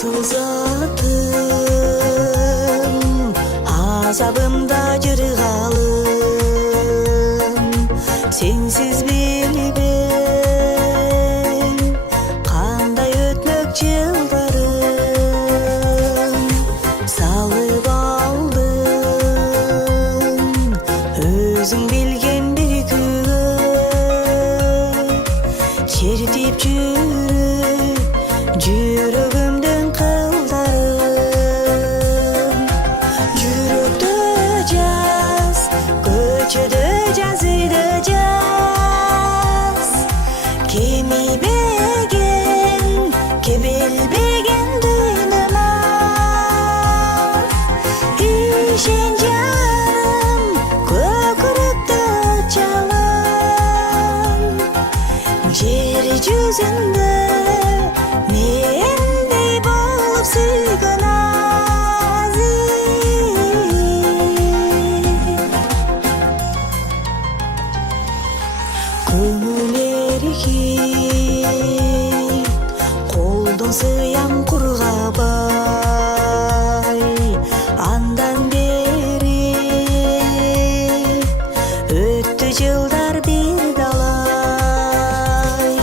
asıl zatım, azabımda cırgalım. Sensiz bilben kanday ötmök yıllarım. Salıp aldın özüң bilgen bir küge, çeritip жүрөгүмдүн кылдарым. Жүрөктө жаз, көчөдө жаз, үйдө жаз. Кемибеген, кебелбеген дүйнөмөр. Ишен жаным, көкүрөктө чалым. Жер жүзүндө mendey bolup sүйгөн aziz. Көңүл эркин колдон сыян кургабай, андан бери өттү жылдар бир далай.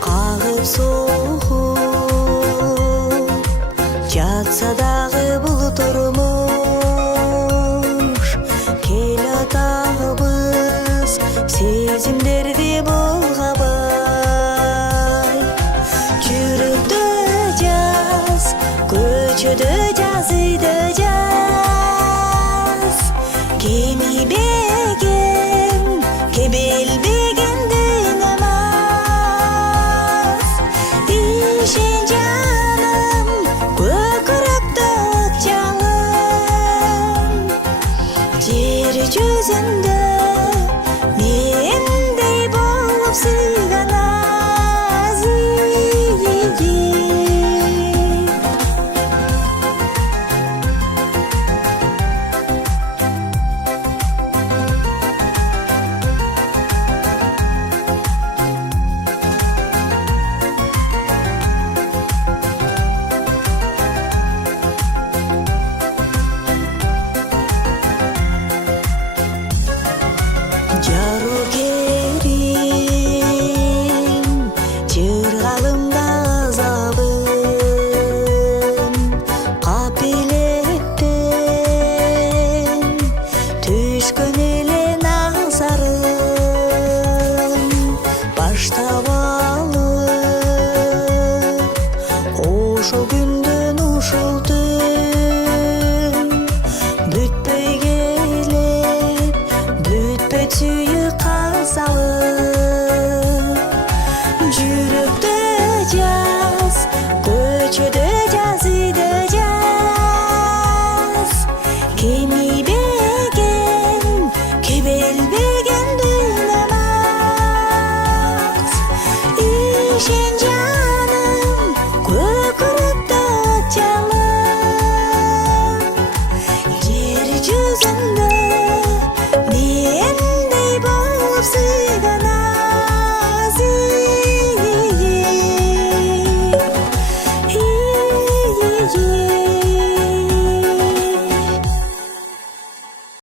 Кагып жатса дагы бул турмуш, келатабыз сезимдерди болгабай. Жүрөктө жаз, көчөдө жаз, үйдө жаз. Кемибеген, кебелбеген дүйнөмөр. Ишен жаным, көкүрөктө жалын. Жер жүзүндө мендей болуп сүйгөн aziz. Жарогерим, жыргалымда азабым. Капилеттен түшкөн эле назарым. Баштап алып ошол күндөн ушул түн, бүтпөй келет, бүтпөйт сүйүү